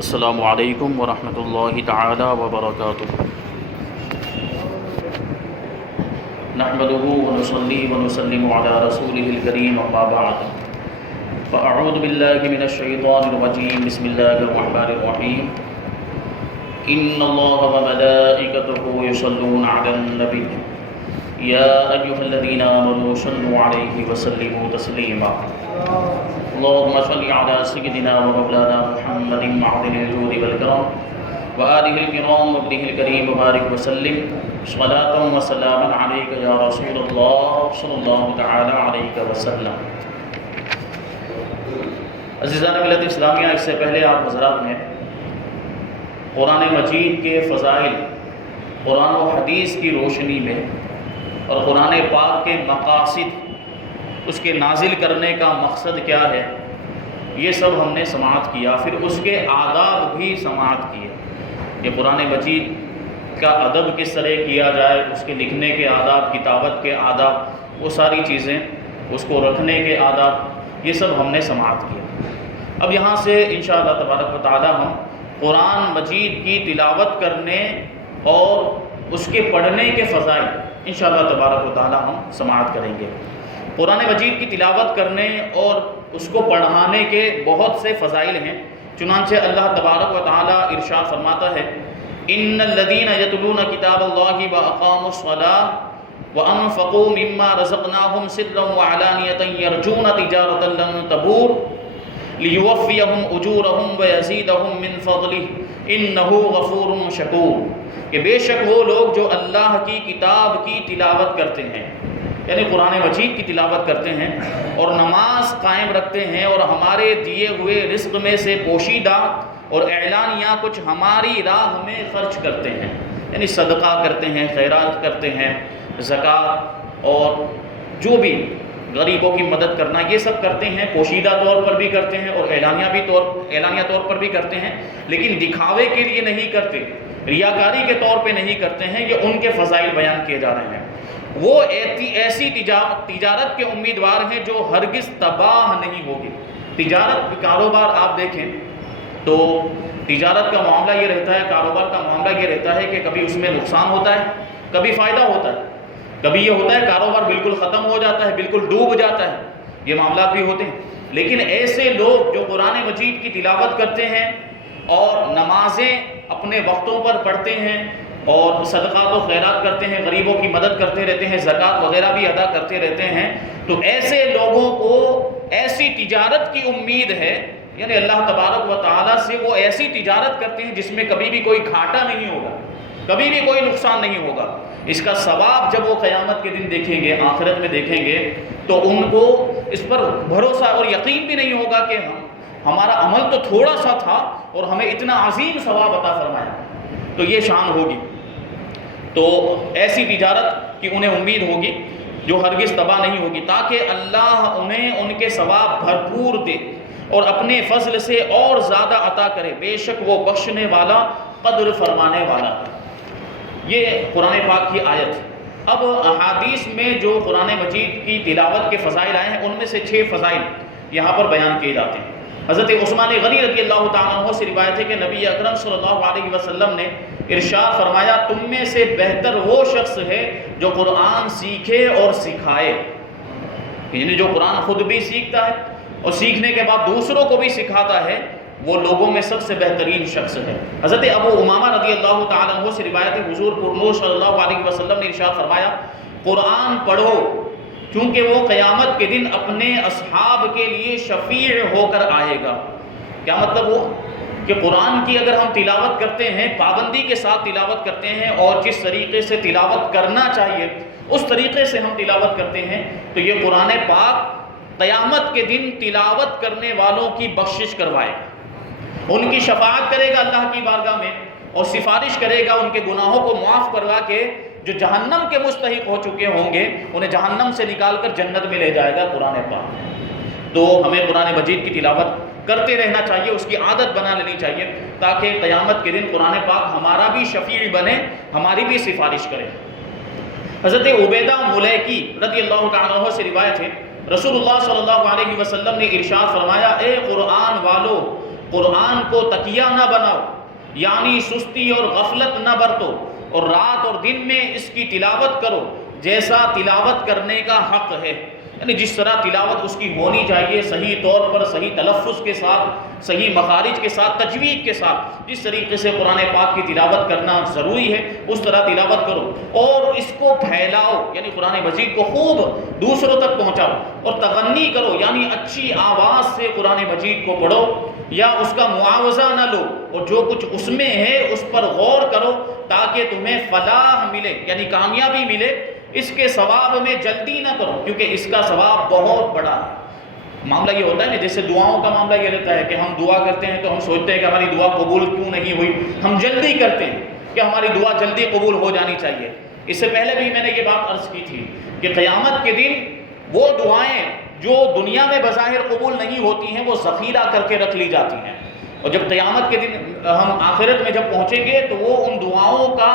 السلام علیکم ورحمۃ اللہ تعالی وبرکاتہ۔ نحمده ونصلي ونسلم على رسوله الكريم اما بعد فاعوذ بالله من الشیطان الرجیم بسم اللہ الرحمن الرحیم ان اللہ وملائکته یصلون علی النبی یا ایها الذین آمنوا صلوا علیہ وسلموا تسلیما اللهم صل على سيدنا ومولانا محمد معدن الجود والكرم وآله الكرام وابنه الكريم وبارك وسلم صلاة وسلاما عليك يا رسول الله صلی اللہ تعالی علیہ وسلم۔ عزیزان ملت اسلامیہ، اس سے پہلے آپ حضرات نے قرآن مجید کے فضائل، قرآن و حدیث کی روشنی میں اور قرآن پاک کے مقاصد، اس کے نازل کرنے کا مقصد کیا ہے، یہ سب ہم نے سماعت کیا۔ پھر اس کے آداب بھی سماعت کیے کہ قرآن مجید کا ادب کس طرح کیا جائے، اس کے لکھنے کے آداب، کتابت کے آداب، وہ ساری چیزیں، اس کو رکھنے کے آداب، یہ سب ہم نے سماعت کیا۔ اب یہاں سے انشاءاللہ تبارک و تعالی ہم قرآن مجید کی تلاوت کرنے اور اس کے پڑھنے کے فضائل انشاءاللہ تبارک و تعالی ہم سماعت کریں گے۔ قرآن مجید کی تلاوت کرنے اور اس کو پڑھانے کے بہت سے فضائل ہیں، چنانچہ اللہ تبارک و تعالی ارشاد فرماتا ہے ان الذین یتلون کتاب اللہ واقاموا الصلاۃ وانفقوا مما رزقناہم سرا وعلانیۃ یرجون تجارۃ لن تبور لیوفیہم اجورہم ویزیدہم من فضلہ انہ غفور شکور، کہ بے شک وہ لوگ جو اللہ کی کتاب کی تلاوت کرتے ہیں، یعنی قرآن مجید کی تلاوت کرتے ہیں اور نماز قائم رکھتے ہیں اور ہمارے دیے ہوئے رزق میں سے پوشیدہ اور اعلانیہ کچھ ہماری راہ میں خرچ کرتے ہیں، یعنی صدقہ کرتے ہیں، خیرات کرتے ہیں، زکوٰۃ اور جو بھی غریبوں کی مدد کرنا، یہ سب کرتے ہیں، پوشیدہ طور پر بھی کرتے ہیں اور اعلانیہ طور پر بھی کرتے ہیں، لیکن دکھاوے کے لیے نہیں کرتے، ریاکاری کے طور پہ نہیں کرتے ہیں۔ یہ ان کے فضائل بیان کیے جا رہے ہیں۔ وہ ایسی تجارت کے امیدوار ہیں جو ہرگز تباہ نہیں ہوگی۔ تجارت، کاروبار آپ دیکھیں تو تجارت کا معاملہ یہ رہتا ہے، کاروبار کا معاملہ یہ رہتا ہے کہ کبھی اس میں نقصان ہوتا ہے، کبھی فائدہ ہوتا ہے، کبھی یہ ہوتا ہے کاروبار بالکل ختم ہو جاتا ہے، بالکل ڈوب جاتا ہے، یہ معاملات بھی ہوتے ہیں۔ لیکن ایسے لوگ جو قرآن مجید کی تلاوت کرتے ہیں اور نمازیں اپنے وقتوں پر پڑھتے ہیں اور صدقات و خیرات کرتے ہیں، غریبوں کی مدد کرتے رہتے ہیں، زکوٰۃ وغیرہ بھی ادا کرتے رہتے ہیں، تو ایسے لوگوں کو ایسی تجارت کی امید ہے، یعنی اللہ تبارک و تعالیٰ سے وہ ایسی تجارت کرتے ہیں جس میں کبھی بھی کوئی گھاٹا نہیں ہوگا، کبھی بھی کوئی نقصان نہیں ہوگا۔ اس کا ثواب جب وہ قیامت کے دن دیکھیں گے، آخرت میں دیکھیں گے، تو ان کو اس پر بھروسہ اور یقین بھی نہیں ہوگا کہ ہمارا عمل تو تھوڑا سا تھا اور ہمیں اتنا عظیم ثواب عطا فرمایا، تو یہ شان ہوگی۔ تو ایسی تجارت کی انہیں امید ہوگی جو ہرگز تباہ نہیں ہوگی، تاکہ اللہ انہیں ان کے ثواب بھرپور دے اور اپنے فضل سے اور زیادہ عطا کرے، بے شک وہ بخشنے والا، قدر فرمانے والا۔ یہ قرآن پاک کی آیت ہے۔ اب احادیث میں جو قرآن مجید کی تلاوت کے فضائل آئے ہیں، ان میں سے 6 فضائل یہاں پر بیان کیے جاتے ہیں۔ حضرت عثمان غنی رضی اللہ تعالیٰ عنہ سے روایت ہے کہ نبی اکرم صلی اللہ علیہ وسلم نے ارشاد فرمایا تم میں سے بہتر وہ شخص ہے جو قرآن سیکھے اور سکھائے، یعنی جو قرآن خود بھی سیکھتا ہے اور سیکھنے کے بعد دوسروں کو بھی سکھاتا ہے، وہ لوگوں میں سب سے بہترین شخص ہے۔ حضرت ابو امامہ رضی اللہ تعالیٰ عنہ سے روایت ہے حضور پرنور صلی اللہ علیہ وسلم نے ارشاد فرمایا قرآن پڑھو کیونکہ وہ قیامت کے دن اپنے اصحاب کے لیے شفیع ہو کر آئے گا۔ کیا مطلب وہ کہ قرآن کی اگر ہم تلاوت کرتے ہیں، پابندی کے ساتھ تلاوت کرتے ہیں اور جس طریقے سے تلاوت کرنا چاہیے اس طریقے سے ہم تلاوت کرتے ہیں، تو یہ قرآن پاک قیامت کے دن تلاوت کرنے والوں کی بخشش کروائے گا، ان کی شفاعت کرے گا اللہ کی بارگاہ میں اور سفارش کرے گا، ان کے گناہوں کو معاف کروا کے جو جہنم کے مستحق ہو چکے ہوں گے انہیں جہنم سے نکال کر جنت میں لے جائے گا قرآن پاک۔ تو ہمیں قرآن مجید کی تلاوت کرتے رہنا چاہیے، اس کی عادت بنا لینی چاہیے، تاکہ قیامت کے دن قرآن پاک ہمارا بھی شفیع بنے، ہماری بھی سفارش کرے۔ حضرت عبیدہ ملیکی رضی اللہ تعالیٰ عنہ سے روایت ہے رسول اللہ صلی اللہ علیہ وسلم نے ارشاد فرمایا اے قرآن والو قرآن کو تکیہ نہ بناؤ، یعنی سستی اور غفلت نہ برتو، اور رات اور دن میں اس کی تلاوت کرو جیسا تلاوت کرنے کا حق ہے، یعنی جس طرح تلاوت اس کی ہونی چاہیے، صحیح طور پر، صحیح تلفظ کے ساتھ، صحیح مخارج کے ساتھ، تجوید کے ساتھ، جس طریقے سے قرآن پاک کی تلاوت کرنا ضروری ہے اس طرح تلاوت کرو، اور اس کو پھیلاؤ، یعنی قرآن مجید کو خوب دوسروں تک پہنچاؤ، اور تغنی کرو، یعنی اچھی آواز سے قرآن مجید کو پڑھو، یا اس کا معاوضہ نہ لو، اور جو کچھ اس میں ہے اس پر غور کرو تاکہ تمہیں فلاح ملے، یعنی کامیابی ملے۔ اس کے ثواب میں جلدی نہ کرو کیونکہ اس کا ثواب بہت بڑا ہے۔ معاملہ یہ ہوتا ہے نا، جیسے دعاؤں کا معاملہ یہ رہتا ہے کہ ہم دعا کرتے ہیں تو ہم سوچتے ہیں کہ ہماری دعا قبول کیوں نہیں ہوئی، ہم جلدی کرتے ہیں کہ ہماری دعا جلدی قبول ہو جانی چاہیے۔ اس سے پہلے بھی میں نے یہ بات عرض کی تھی کہ قیامت کے دن وہ دعائیں جو دنیا میں بظاہر قبول نہیں ہوتی ہیں وہ ذخیرہ کر کے رکھ لی جاتی ہیں، اور جب قیامت کے دن ہم آخرت میں جب پہنچیں گے تو وہ ان دعاؤں کا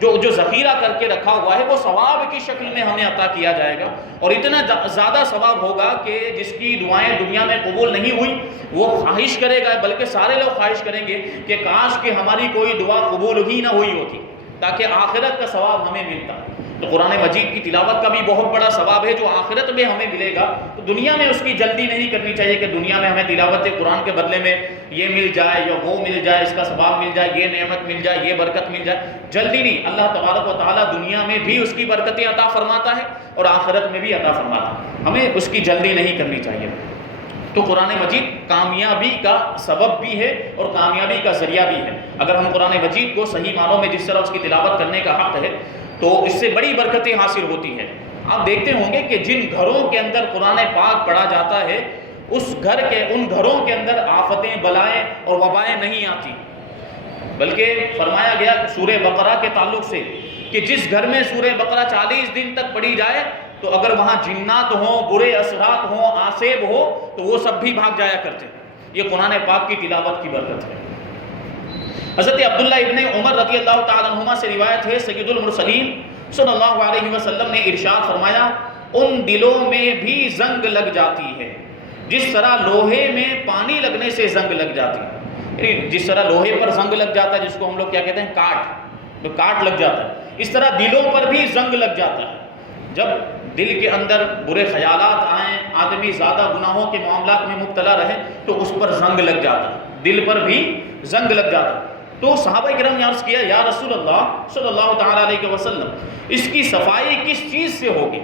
جو ذخیرہ کر کے رکھا ہوا ہے وہ ثواب کی شکل میں ہمیں عطا کیا جائے گا، اور اتنا زیادہ ثواب ہوگا کہ جس کی دعائیں دنیا میں قبول نہیں ہوئی وہ خواہش کرے گا، بلکہ سارے لوگ خواہش کریں گے کہ کاش کہ ہماری کوئی دعا قبول ہی نہ ہوئی ہوتی تاکہ آخرت کا ثواب ہمیں ملتا۔ تو قرآن مجید کی تلاوت کا بھی بہت بڑا ثواب ہے جو آخرت میں ہمیں ملے گا، تو دنیا میں اس کی جلدی نہیں کرنی چاہیے کہ دنیا میں ہمیں تلاوت قرآن کے بدلے میں یہ مل جائے یا وہ مل جائے، اس کا ثواب مل جائے، یہ نعمت مل جائے، یہ برکت مل جائے، جلدی نہیں۔ اللہ تبارک و تعالیٰ دنیا میں بھی اس کی برکتیں عطا فرماتا ہے اور آخرت میں بھی عطا فرماتا ہے، ہمیں اس کی جلدی نہیں کرنی چاہیے۔ تو قرآن مجید کامیابی کا سبب بھی ہے اور کامیابی کا ذریعہ بھی ہے۔ اگر ہم قرآن مجید کو صحیح معنوں میں جس طرح اس کی تلاوت کرنے کا حق ہے تو اس سے بڑی برکتیں حاصل ہوتی ہیں۔ آپ دیکھتے ہوں گے کہ جن گھروں کے اندر قرآن پاک پڑھا جاتا ہے ان گھروں کے اندر آفتیں، بلائیں اور وبائیں نہیں آتی، بلکہ فرمایا گیا سورہ بقرہ کے تعلق سے کہ جس گھر میں سورہ بقرہ 40 دن تک پڑھی جائے تو اگر وہاں جنات ہوں، برے اثرات ہوں، آسیب ہو تو وہ سب بھی بھاگ جایا کرتے ہیں۔ یہ قرآن پاک کی تلاوت کی برکت ہے۔ حضرت عبداللہ ابن عمر رضی اللہ تعالیٰ عنہما سے روایت ہے، سید المرسلین صلی اللہ علیہ وسلم نے ارشاد فرمایا، ان دلوں میں بھی زنگ لگ جاتی ہے جس طرح لوہے میں پانی لگنے سے زنگ لگ جاتی ہے، یعنی جس طرح لوہے پر زنگ لگ جاتا ہے، جس کو ہم لوگ کیا کہتے ہیں، کاٹ، جو کاٹ لگ جاتا ہے، اس طرح دلوں پر بھی زنگ لگ جاتا ہے۔ جب دل کے اندر برے خیالات آئیں، آدمی زیادہ گناہوں کے معاملات میں مبتلا رہے تو اس پر زنگ لگ جاتا ہے، دل پر بھی زنگ لگ جاتا ہے۔ تو صحابہ کرام نے عرض کیا، یا رسول اللہ صلی اللہ تعالیٰ علیہ وسلم، اس کی صفائی کس چیز سے ہوگی؟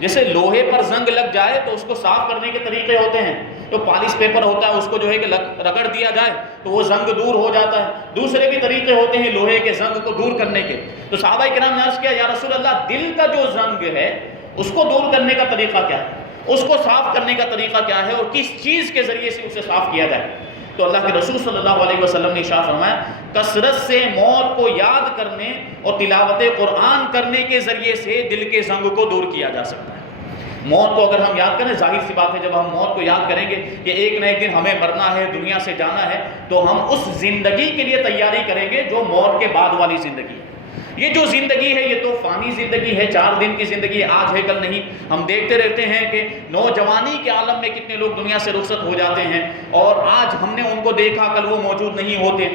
جیسے لوہے پر زنگ لگ جائے تو اس کو صاف کرنے کے طریقے ہوتے ہیں، تو پالش پیپر ہوتا ہے، اس کو جو ہے کہ رگڑ دیا جائے تو وہ زنگ دور ہو جاتا ہے، دوسرے بھی طریقے ہوتے ہیں لوہے کے زنگ کو دور کرنے کے۔ تو صحابہ کرام نے عرض کیا، یا رسول اللہ، دل کا جو زنگ ہے اس کو دور کرنے کا طریقہ کیا ہے، اس کو صاف کرنے کا طریقہ کیا ہے، اور کس چیز کے ذریعے سے اسے صاف کیا جائے؟ تو اللہ کے رسول صلی اللہ علیہ وسلم نے ارشاد فرمایا، کثرت سے موت کو یاد کرنے اور تلاوت قرآن کرنے کے ذریعے سے دل کے زنگ کو دور کیا جا سکتا ہے۔ موت کو اگر ہم یاد کریں، ظاہر سی بات ہے جب ہم موت کو یاد کریں گے کہ ایک نہ ایک دن ہمیں مرنا ہے، دنیا سے جانا ہے، تو ہم اس زندگی کے لیے تیاری کریں گے جو موت کے بعد والی زندگی ہے۔ یہ جو زندگی ہے یہ تو فانی زندگی ہے، 4 دن کی زندگی ہے، آج ہے کل نہیں۔ ہم دیکھتے رہتے ہیں کہ نوجوانی کے عالم میں کتنے لوگ دنیا سے رخصت ہو جاتے ہیں، اور آج ہم نے ان کو دیکھا، کل وہ موجود نہیں ہوتے۔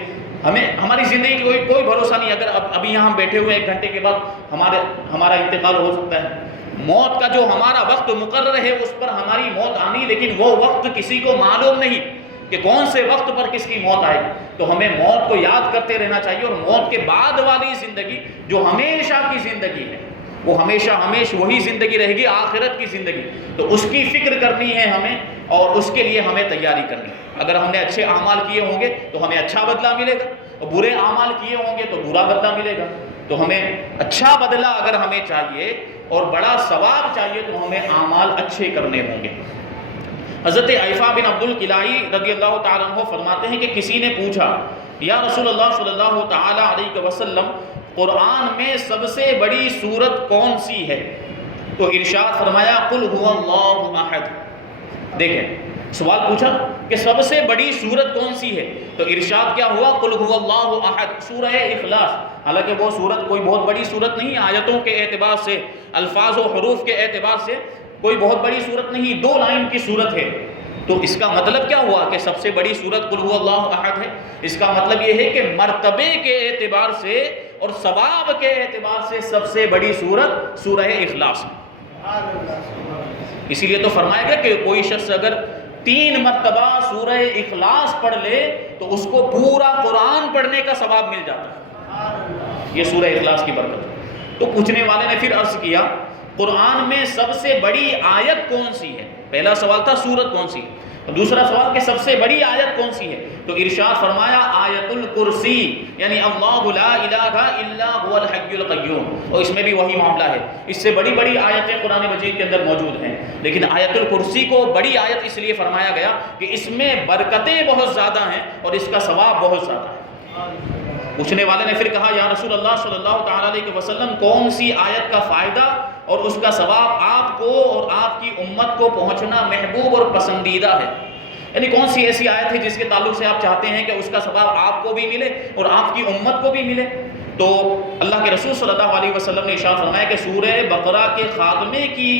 ہماری زندگی کی کوئی بھروسہ نہیں، اگر ابھی یہاں ہم بیٹھے ہوئے 1 گھنٹے کے بعد ہمارا انتقال ہو سکتا ہے۔ موت کا جو ہمارا وقت مقرر ہے اس پر ہماری موت آنی، لیکن وہ وقت کسی کو معلوم نہیں کہ کون سے وقت پر کس کی موت آئے گی۔ تو ہمیں موت کو یاد کرتے رہنا چاہیے، اور موت کے بعد والی زندگی جو ہمیشہ کی زندگی ہے وہ ہمیشہ وہی زندگی رہے گی، آخرت کی زندگی، تو اس کی فکر کرنی ہے ہمیں، اور اس کے لیے ہمیں تیاری کرنی ہے۔ اگر ہم نے اچھے اعمال کیے ہوں گے تو ہمیں اچھا بدلہ ملے گا، اور برے اعمال کیے ہوں گے تو برا بدلہ ملے گا۔ تو ہمیں اچھا بدلہ اگر ہمیں چاہیے اور بڑا ثواب چاہیے تو ہمیں اعمال اچھے کرنے ہوں گے۔ حضرت عیفہ بن عبد الکلائی رضی اللہ تعالیٰ عنہ فرماتے ہیں کہ کسی نے پوچھا، یا رسول اللہ صلی اللہ تعالیٰ علیہ وسلم، قرآن میں سب سے بڑی سورت کون سی ہے؟ تو ارشاد فرمایا، قل هو اللہ احد۔ دیکھیں سوال پوچھا کہ سب سے بڑی سورت کون سی ہے، تو ارشاد کیا ہوا، قل هو اللہ احد، سورہ اخلاص۔ حالانکہ وہ سورت کوئی بہت بڑی سورت نہیں، آیتوں کے اعتبار سے، الفاظ و حروف کے اعتبار سے کوئی بہت بڑی سورت نہیں، 2 لائن کی سورت ہے۔ تو اس کا مطلب کیا ہوا کہ سب سے بڑی سورت قل هو اللہ احد ہے؟ اس کا مطلب یہ ہے کہ مرتبے کے اعتبار سے اور ثواب کے اعتبار سے سب سے بڑی سورت سورہ اخلاص ہے۔ اسی لیے تو فرمایا گیا کہ کوئی شخص اگر 3 مرتبہ سورہ اخلاص پڑھ لے تو اس کو پورا قرآن پڑھنے کا ثواب مل جاتا ہے، یہ سورہ اخلاص کی برکت۔ تو پوچھنے والے نے پھر عرض کیا قرآن میں سب سے بڑی آیت کون سی ہے؟ پہلا سوال تھا سورت کون سی ہے، دوسرا سوال کہ سب سے بڑی آیت کون سی ہے؟ تو ارشاد فرمایا آیت الکرسی، یعنی اللہ لا الہ الا هو الحی القیوم، اور اس میں بھی وہی معاملہ ہے، اس سے بڑی بڑی آیتیں قرآن مجید کے اندر موجود ہیں، لیکن آیت الکرسی کو بڑی آیت اس لیے فرمایا گیا کہ اس میں برکتیں بہت زیادہ ہیں اور اس کا ثواب بہت زیادہ ہے۔ پوچھنے والے نے پھر کہا یا رسول اللہ صلی اللہ تعالیٰ علیہ وسلم کون سی آیت کا فائدہ اور اس کا ثواب آپ کو اور آپ کی امت کو پہنچنا محبوب اور پسندیدہ ہے؟ یعنی کون سی ایسی آیت ہے جس کے تعلق سے آپ چاہتے ہیں کہ اس کا ثواب آپ کو بھی ملے اور آپ کی امت کو بھی ملے؟ تو اللہ کے رسول صلی اللہ علیہ وسلم نے ارشاد فرمایا کہ سورہ بقرہ کے خاتمے کی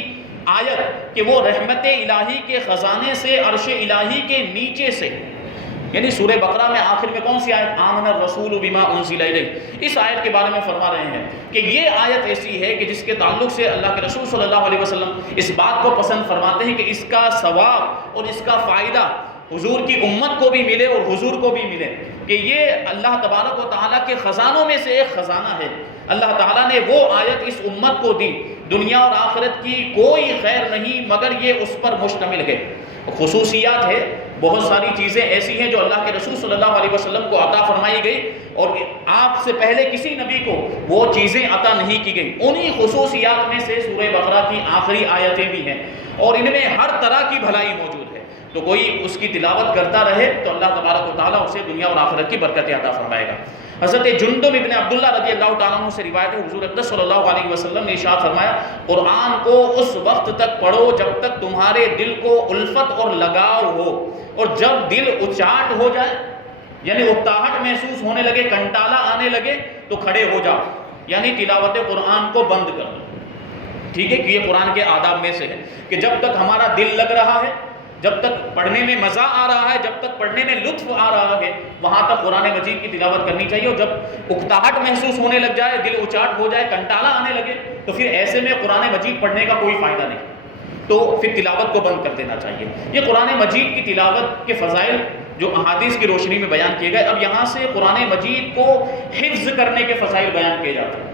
آیت کہ وہ رحمت الہی کے خزانے سے عرش الہی کے نیچے سے، یعنی سورہ بقرہ میں آخر میں کون سی آیت؟ آمن الرسول بما انزل الیہ، اس آیت کے بارے میں فرما رہے ہیں کہ یہ آیت ایسی ہے کہ جس کے تعلق سے اللہ کے رسول صلی اللہ علیہ وسلم اس بات کو پسند فرماتے ہیں کہ اس کا ثواب اور اس کا فائدہ حضور کی امت کو بھی ملے اور حضور کو بھی ملے، کہ یہ اللہ تبارک و تعالیٰ کے خزانوں میں سے ایک خزانہ ہے۔ اللہ تعالیٰ نے وہ آیت اس امت کو دی، دنیا اور آخرت کی کوئی خیر نہیں مگر یہ اس پر مشتمل ہے۔ خصوصیات ہے، بہت ساری چیزیں ایسی ہیں جو اللہ کے رسول صلی اللہ علیہ وسلم کو عطا فرمائی گئی اور آپ سے پہلے کسی نبی کو وہ چیزیں عطا نہیں کی گئی، انہی خصوصیات میں سے سورہ بقرہ کی آخری آیتیں بھی ہیں اور ان میں ہر طرح کی بھلائی موجود ہے۔ تو کوئی اس کی تلاوت کرتا رہے تو اللہ تبارک و تعالیٰ اسے دنیا اور آخرت کی برکتیں عطا فرمائے گا۔ حضرت جندب ابن عبداللہ رضی اللہ تعالیٰ عنہ سے روایت ہے، حضور اقدس صلی اللہ علیہ وسلم نے ارشاد فرمایا قرآن کو اس وقت تک پڑھو جب تک تمہارے دل کو الفت اور لگاؤ ہو، اور جب دل اچاٹ ہو جائے یعنی اکتاہٹ محسوس ہونے لگے، کنٹالا آنے لگے تو کھڑے ہو جاؤ، یعنی تلاوت قرآن کو بند کر دو۔ ٹھیک ہے کہ یہ قرآن کے آداب میں سے ہے کہ جب تک ہمارا دل لگ رہا ہے، جب تک پڑھنے میں مزہ آ رہا ہے، جب تک پڑھنے میں لطف آ رہا ہے، وہاں تک قرآن مجید کی تلاوت کرنی چاہیے، اور جب اکتاہٹ محسوس ہونے لگ جائے، دل اچاٹ ہو جائے، کنٹالا آنے لگے تو پھر ایسے میں قرآن مجید پڑھنے کا کوئی فائدہ نہیں، تو پھر تلاوت کو بند کر دینا چاہیے۔ یہ قرآن مجید کی تلاوت کے فضائل جو احادیث کی روشنی میں بیان کیے گئے۔ اب یہاں سے قرآن مجید کو حفظ کرنے کے فضائل بیان کیے جاتے ہیں،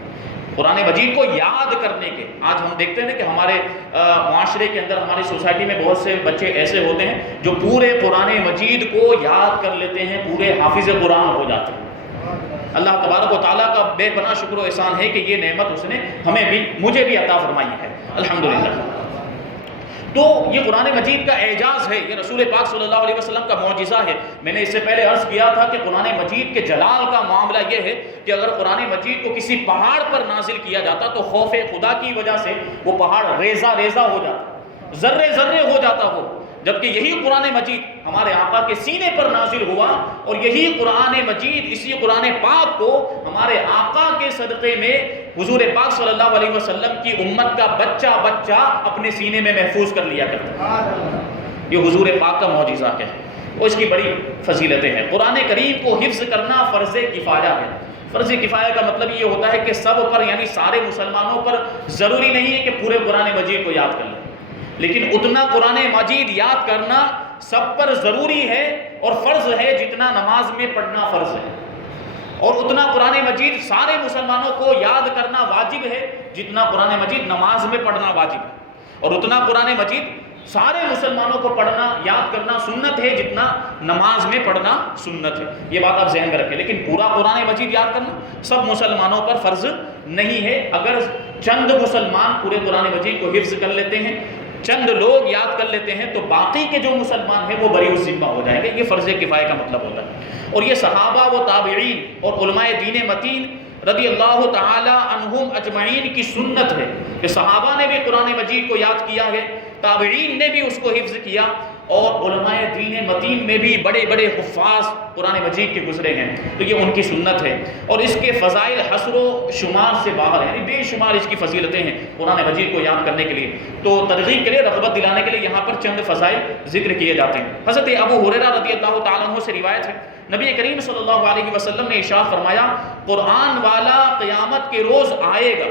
قرآن مجید کو یاد کرنے کے۔ آج ہم دیکھتے ہیں کہ ہمارے معاشرے کے اندر، ہماری سوسائٹی میں بہت سے بچے ایسے ہوتے ہیں جو پورے قرآن مجید کو یاد کر لیتے ہیں، پورے حافظ قرآن ہو جاتے ہیں۔ اللہ تبارک و تعالیٰ کا بے پناہ شکر و احسان ہے کہ یہ نعمت اس نے ہمیں بھی، مجھے بھی عطا فرمائی ہے، الحمدللہ۔ تو یہ قرآن مجید کا اعجاز ہے، یہ رسول پاک صلی اللہ علیہ وسلم کا معجزہ ہے۔ میں نے اس سے پہلے عرض کیا تھا کہ قرآن مجید کے جلال کا معاملہ یہ ہے کہ اگر قرآن مجید کو کسی پہاڑ پر نازل کیا جاتا تو خوف خدا کی وجہ سے وہ پہاڑ ریزہ ریزہ ہو جاتا، ذرے ذرے ہو جاتا وہ، جبکہ یہی قرآن مجید ہمارے آقا کے سینے پر نازل ہوا، اور یہی قرآن مجید، اسی قرآن پاک کو ہمارے آقا کے صدقے میں حضور پاک صلی اللہ علیہ وسلم کی امت کا بچہ بچہ اپنے سینے میں محفوظ کر لیا کرتا ہے۔ یہ حضور پاک کا معجزہ ہے اور اس کی بڑی فضیلتیں ہیں۔ قرآن کریم کو حفظ کرنا فرض کفایہ ہے۔ فرض کفایہ کا مطلب یہ ہوتا ہے کہ سب پر، یعنی سارے مسلمانوں پر ضروری نہیں ہے کہ پورے قرآن مجید کو یاد کر لیں، لیکن اتنا قرآن مجید یاد کرنا سب پر ضروری ہے اور فرض ہے جتنا نماز میں پڑھنا فرض ہے، اور اتنا قرآن مجید سارے مسلمانوں کو یاد کرنا واجب ہے جتنا قرآن مجید نماز میں پڑھنا واجب ہے، اور اتنا قرآن مجید سارے مسلمانوں کو پڑھنا یاد کرنا سنت ہے جتنا نماز میں پڑھنا سنت ہے۔ یہ بات آپ ذہن میں رکھیں، لیکن پورا قرآن مجید یاد کرنا سب مسلمانوں پر فرض نہیں ہے۔ اگر چند مسلمان پورے قرآن مجید کو حفظ کر لیتے ہیں، چند لوگ یاد کر لیتے ہیں، تو باقی کے جو مسلمان ہیں وہ بری الذمہ ہو جائیں گے۔ یہ فرض کفایہ کا مطلب ہوتا ہے، اور یہ صحابہ و تابعین اور علماء دین متین رضی اللہ تعالی عنہم اجمعین کی سنت ہے کہ صحابہ نے بھی قرآن مجید کو یاد کیا ہے، تابعین نے بھی اس کو حفظ کیا، اور علماء دین متین میں بھی بڑے بڑے حفاظ قرآن مجید کے گزرے ہیں، تو یہ ان کی سنت ہے، اور اس کے فضائل حصر و شمار سے باہر ہیں، یعنی بے شمار اس کی فضیلتیں ہیں قرآن مجید کو یاد کرنے کے لیے۔ تو ترغیب کے لیے، رغبت دلانے کے لیے یہاں پر چند فضائل ذکر کیے جاتے ہیں۔ حضرت ابو ہریرہ رضی اللہ تعالیٰ عنہ سے روایت ہے، نبی کریم صلی اللہ علیہ وسلم نے ارشاد فرمایا، قرآن والا قیامت کے روز آئے گا،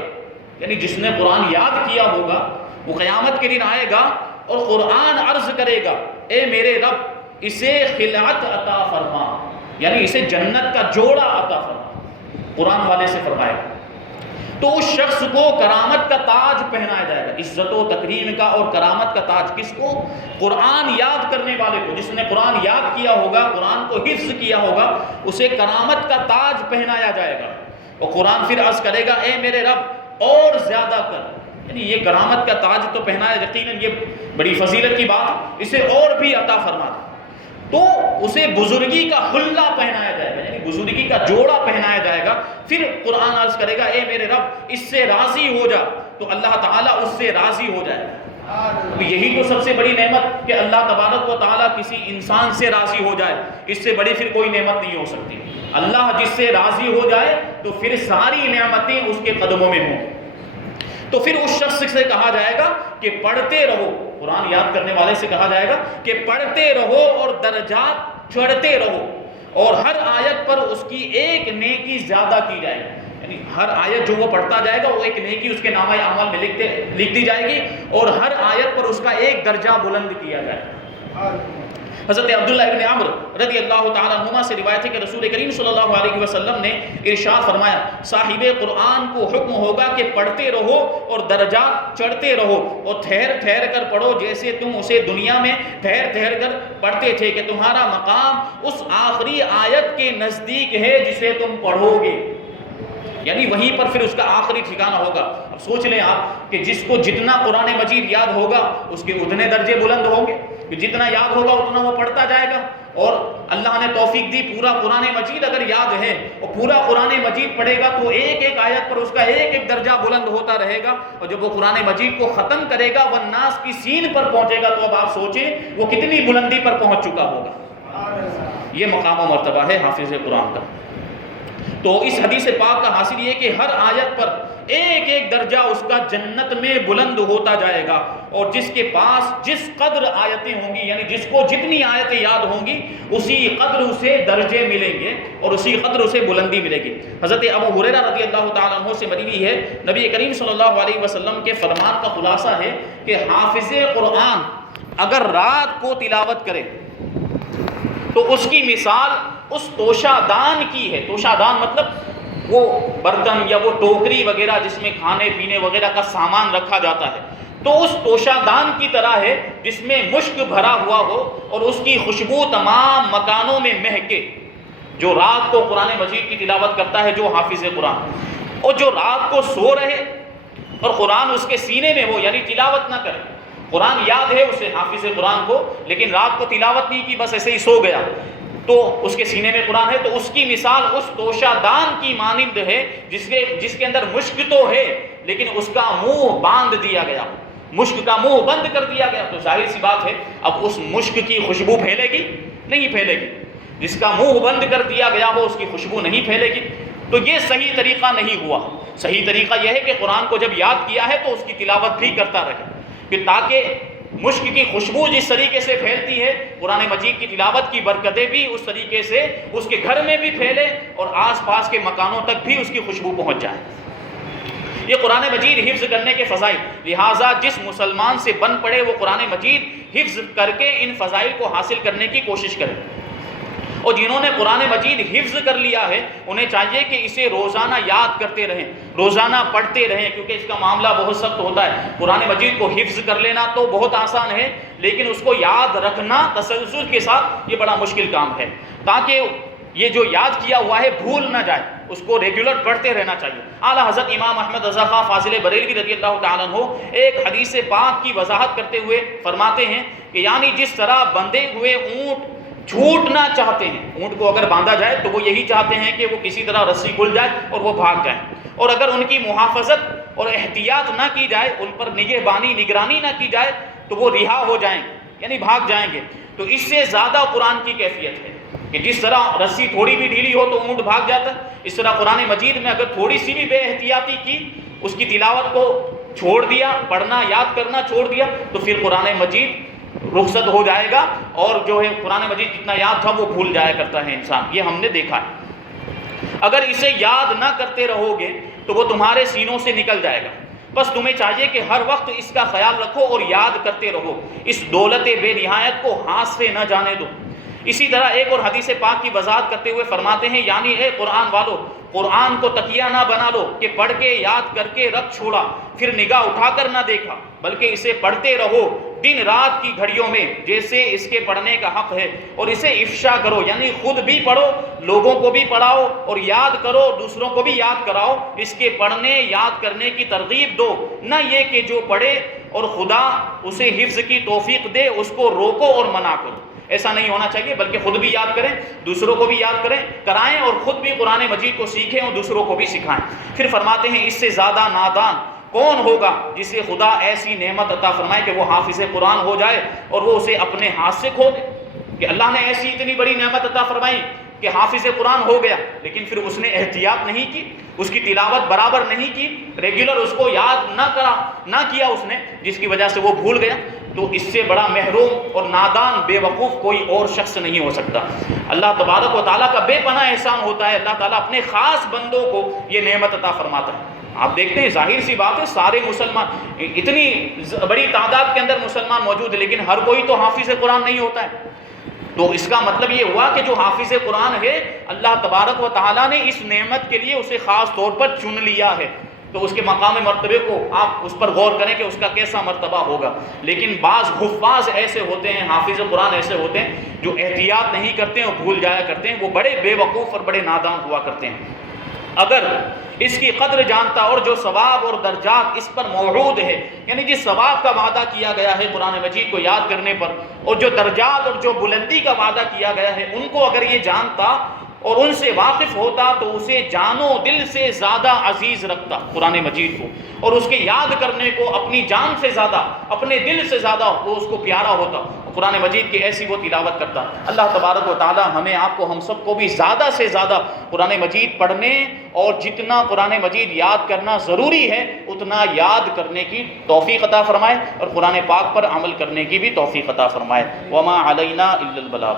یعنی جس نے قرآن یاد کیا ہوگا وہ قیامت کے دن آئے گا اور قرآن عرض کرے گا، اے میرے رب اسے خلعت عطا فرما، یعنی اسے جنت کا جوڑا عطا فرما، قرآن والے سے فرمائے گا۔ تو اس شخص کو کرامت کا تاج پہنایا جائے گا، عزت و تکریم کا اور کرامت کا تاج کس کو؟ قرآن یاد کرنے والے کو، جس نے قرآن یاد کیا ہوگا، قرآن کو حفظ کیا ہوگا، اسے کرامت کا تاج پہنایا جائے گا۔ اور قرآن پھر عرض کرے گا، اے میرے رب اور زیادہ کر، یعنی یہ کرامت کا تاج تو پہنایا، یقیناً یہ بڑی فضیلت کی بات، اسے اور بھی عطا فرما دے۔ تو اسے بزرگی کا حلہ پہنایا جائے گا، یعنی بزرگی کا جوڑا پہنایا جائے گا۔ پھر قرآن عرض کرے گا، اے میرے رب اس سے راضی ہو جا، تو اللہ تعالیٰ اس سے راضی ہو جائے گا۔ یہی تو سب سے بڑی نعمت کہ اللہ تبارک و تعالیٰ کسی انسان سے راضی ہو جائے، اس سے بڑی پھر کوئی نعمت نہیں ہو سکتی۔ اللہ جس سے راضی ہو جائے تو پھر ساری نعمتیں اس کے قدموں میں ہوں۔ تو پھر اس شخص سے کہا جائے گا کہ پڑھتے رہو، قرآن یاد کرنے والے سے کہا جائے گا کہ پڑھتے رہو اور درجات چڑھتے رہو، اور ہر آیت پر اس کی ایک نیکی زیادہ کی جائے گی، یعنی ہر آیت جو وہ پڑھتا جائے گا وہ ایک نیکی اس کے نامہ اعمال میں لکھ دی جائے گی، اور ہر آیت پر اس کا ایک درجہ بلند کیا جائے گا۔ حضرت عبداللہ ابن عمر رضی اللہ تعالیٰ عنہما سے روایت ہے کہ رسول کریم صلی اللہ علیہ وسلم نے ارشاد فرمایا، صاحب قرآن کو حکم ہوگا کہ پڑھتے رہو اور درجات چڑھتے رہو، اور ٹھہر ٹھہر کر پڑھو جیسے تم اسے دنیا میں ٹھہر ٹھہر کر پڑھتے تھے، کہ تمہارا مقام اس آخری آیت کے نزدیک ہے جسے تم پڑھو گے، یعنی وہیں پر پھر اس کا آخری ٹھکانہ ہوگا۔ اب سوچ لیں آپ کہ جس کو جتنا قرآن مجید یاد ہوگا اس کے اتنے درجے بلند ہوں گے، کہ جتنا یاد ہوگا اتنا وہ پڑھتا جائے گا، اور اللہ نے توفیق دی پورا قرآن مجید اگر یاد ہے اور پورا قرآن مجید پڑھے گا تو ایک ایک آیت پر اس کا ایک ایک درجہ بلند ہوتا رہے گا، اور جب وہ قرآن مجید کو ختم کرے گا والناس کی سین پر پہنچے گا تو اب آپ سوچیں وہ کتنی بلندی پر پہنچ چکا ہوگا۔ یہ مقام و مرتبہ ہے حافظ قرآن کا۔ تو اس حدیث پاک کا حاصل یہ کہ ہر آیت پر ایک ایک درجہ اس کا جنت میں بلند ہوتا جائے گا، اور جس کے پاس جس قدر آیتیں ہوں گی، یعنی جس کو جتنی آیتیں یاد ہوں گی اسی قدر اسے درجے ملیں گے اور اسی قدر اسے بلندی ملے گی۔ حضرت ابو ہریرہ رضی اللہ تعالیٰ عنہ سے مروی ہے، نبی کریم صلی اللہ علیہ وسلم کے فرمان کا خلاصہ ہے کہ حافظ قرآن اگر رات کو تلاوت کرے تو اس کی مثال اس توشہ دان کی ہے۔ توشہ دان مطلب وہ برتن یا وہ ٹوکری وغیرہ جس میں کھانے پینے وغیرہ کا سامان رکھا جاتا ہے، تو اس توشہ دان کی طرح ہے جس میں مشک بھرا ہوا ہو اور اس کی خوشبو تمام مکانوں میں مہکے۔ جو رات کو قرآن مجید کی تلاوت کرتا ہے، جو حافظ قرآن، اور جو رات کو سو رہے اور قرآن اس کے سینے میں ہو، یعنی تلاوت نہ کرے، قرآن یاد ہے اسے حافظ قرآن کو لیکن رات کو تلاوت نہیں کی، بس ایسے ہی سو گیا، تو اس کے سینے میں قرآن ہے، تو اس کی مثال اس توشہ دان کی مانند ہے جس کے اندر مشک تو ہے لیکن اس کا منہ باندھ دیا گیا، مشک کا منہ بند کر دیا گیا، تو ظاہر سی بات ہے اب اس مشک کی خوشبو پھیلے گی؟ نہیں پھیلے گی۔ جس کا منہ بند کر دیا گیا ہو اس کی خوشبو نہیں پھیلے گی۔ تو یہ صحیح طریقہ نہیں ہوا۔ صحیح طریقہ یہ ہے کہ قرآن کو جب یاد کیا ہے تو اس کی تلاوت بھی کرتا رہے، کہ تاکہ مشک کی خوشبو جس طریقے سے پھیلتی ہے قرآن مجید کی تلاوت کی برکتیں بھی اس طریقے سے اس کے گھر میں بھی پھیلے اور آس پاس کے مکانوں تک بھی اس کی خوشبو پہنچ جائے۔ یہ قرآن مجید حفظ کرنے کے فضائل، لہٰذا جس مسلمان سے بن پڑے وہ قرآن مجید حفظ کر کے ان فضائل کو حاصل کرنے کی کوشش کرے، اور جنہوں نے قرآن مجید حفظ کر لیا ہے انہیں چاہیے کہ اسے روزانہ یاد کرتے رہیں، روزانہ پڑھتے رہیں، کیونکہ اس کا معاملہ بہت سخت ہوتا ہے۔ قرآن مجید کو حفظ کر لینا تو بہت آسان ہے لیکن اس کو یاد رکھنا تسلسل کے ساتھ یہ بڑا مشکل کام ہے، تاکہ یہ جو یاد کیا ہوا ہے بھول نہ جائے، اس کو ریگولر پڑھتے رہنا چاہیے۔ اعلیٰ حضرت امام احمد رضا خان فاضل بریلوی رضی اللہ تعالیٰ عنہ ایک حدیث پاک کی وضاحت کرتے ہوئے فرماتے ہیں کہ یعنی جس طرح بندھے ہوئے اونٹ چھوٹنا چاہتے ہیں، اونٹ کو اگر باندھا جائے تو وہ یہی چاہتے ہیں کہ وہ کسی طرح رسی کھل جائے اور وہ بھاگ جائیں، اور اگر ان کی محافظت اور احتیاط نہ کی جائے، ان پر نگرانی نہ کی جائے تو وہ رہا ہو جائیں، یعنی بھاگ جائیں گے۔ تو اس سے زیادہ قرآن کی کیفیت ہے کہ جس طرح رسی تھوڑی بھی ڈھیلی ہو تو اونٹ بھاگ جاتا ہے، اس طرح قرآن مجید میں اگر تھوڑی سی بھی بے احتیاطی کی، اس کی تلاوت کو چھوڑ دیا، پڑھنا یاد کرنا چھوڑ دیا، تو پھر قرآن مجید رخصت ہو جائے گا، اور جو ہے قرآن مجید جتنا یاد تھا وہ بھول جایا کرتا ہے انسان، یہ ہم نے دیکھا ہے۔ اگر اسے یاد نہ کرتے رہو گے تو وہ تمہارے سینوں سے نکل جائے گا، بس تمہیں چاہیے کہ ہر وقت اس کا خیال رکھو اور یاد کرتے رہو، اس دولت بے نہایت کو ہاتھ سے نہ جانے دو۔ اسی طرح ایک اور حدیث پاک کی وضاحت کرتے ہوئے فرماتے ہیں، یعنی اے قرآن والو، قرآن کو تکیہ نہ بنا لو کہ پڑھ کے یاد کر کے رکھ چھوڑا پھر نگاہ اٹھا کر نہ دیکھا، بلکہ اسے پڑھتے رہو دن رات کی گھڑیوں میں جیسے اس کے پڑھنے کا حق ہے، اور اسے افشا کرو، یعنی خود بھی پڑھو، لوگوں کو بھی پڑھاؤ، اور یاد کرو، دوسروں کو بھی یاد کراؤ۔ اس کے پڑھنے یاد کرنے کی ترغیب دو، نہ یہ کہ جو پڑھے اور خدا اسے حفظ کی توفیق دے اس کو روکو اور منع کرو۔ ایسا نہیں ہونا چاہیے، بلکہ خود بھی یاد کریں، دوسروں کو بھی یاد کریں کرائیں، اور خود بھی قرآن مجید کو سیکھیں اور دوسروں کو بھی سکھائیں۔ پھر فرماتے ہیں، اس سے زیادہ نادان کون ہوگا جسے خدا ایسی نعمت عطا فرمائے کہ وہ حافظ قرآن ہو جائے اور وہ اسے اپنے ہاتھ سے کھو دے، کہ اللہ نے ایسی اتنی بڑی نعمت عطا فرمائی کہ حافظ قرآن ہو گیا، لیکن پھر اس نے احتیاط نہیں کی، اس کی تلاوت برابر نہیں کی، ریگولر اس کو یاد نہ کیا اس نے، جس کی وجہ سے وہ بھول گیا۔ تو اس سے بڑا محروم اور نادان بے وقوف کوئی اور شخص نہیں ہو سکتا۔ اللہ تبارک و تعالیٰ کا بے پناہ احسان ہوتا ہے، اللہ تعالیٰ اپنے خاص بندوں کو یہ نعمت عطا فرماتا ہے۔ آپ دیکھتے ہیں، ظاہر سی بات ہے، سارے مسلمان، اتنی بڑی تعداد کے اندر مسلمان موجود ہیں، لیکن ہر کوئی تو حافظ قرآن نہیں ہوتا ہے۔ تو اس کا مطلب یہ ہوا کہ جو حافظ قرآن ہے، اللہ تبارک و تعالیٰ نے اس نعمت کے لیے اسے خاص طور پر چن لیا ہے، تو اس کے مقام مرتبے کو آپ اس پر غور کریں کہ اس کا کیسا مرتبہ ہوگا۔ لیکن بعض حفاظ ایسے ہوتے ہیں، حافظ قرآن ایسے ہوتے ہیں جو احتیاط نہیں کرتے ہیں اور بھول جایا کرتے ہیں، وہ بڑے بے وقوف اور بڑے نادان ہوا کرتے ہیں۔ اگر اس کی قدر جانتا اور جو ثواب اور درجات اس پر موعود ہے، یعنی جس ثواب کا وعدہ کیا گیا ہے قرآن مجید کو یاد کرنے پر، اور جو درجات اور جو بلندی کا وعدہ کیا گیا ہے، ان کو اگر یہ جانتا اور ان سے واقف ہوتا تو اسے جان و دل سے زیادہ عزیز رکھتا قرآن مجید کو، اور اس کے یاد کرنے کو اپنی جان سے زیادہ، اپنے دل سے زیادہ وہ اس کو پیارا ہوتا، قرآن مجید کی ایسی وہ تلاوت کرتا۔ اللہ تبارک و تعالی ہمیں، آپ کو، ہم سب کو بھی زیادہ سے زیادہ قرآن مجید پڑھنے اور جتنا قرآن مجید یاد کرنا ضروری ہے اتنا یاد کرنے کی توفیق عطا فرمائے، اور قرآن پاک پر عمل کرنے کی بھی توفیق عطا فرمائے۔ وما علینا الا البلاغ۔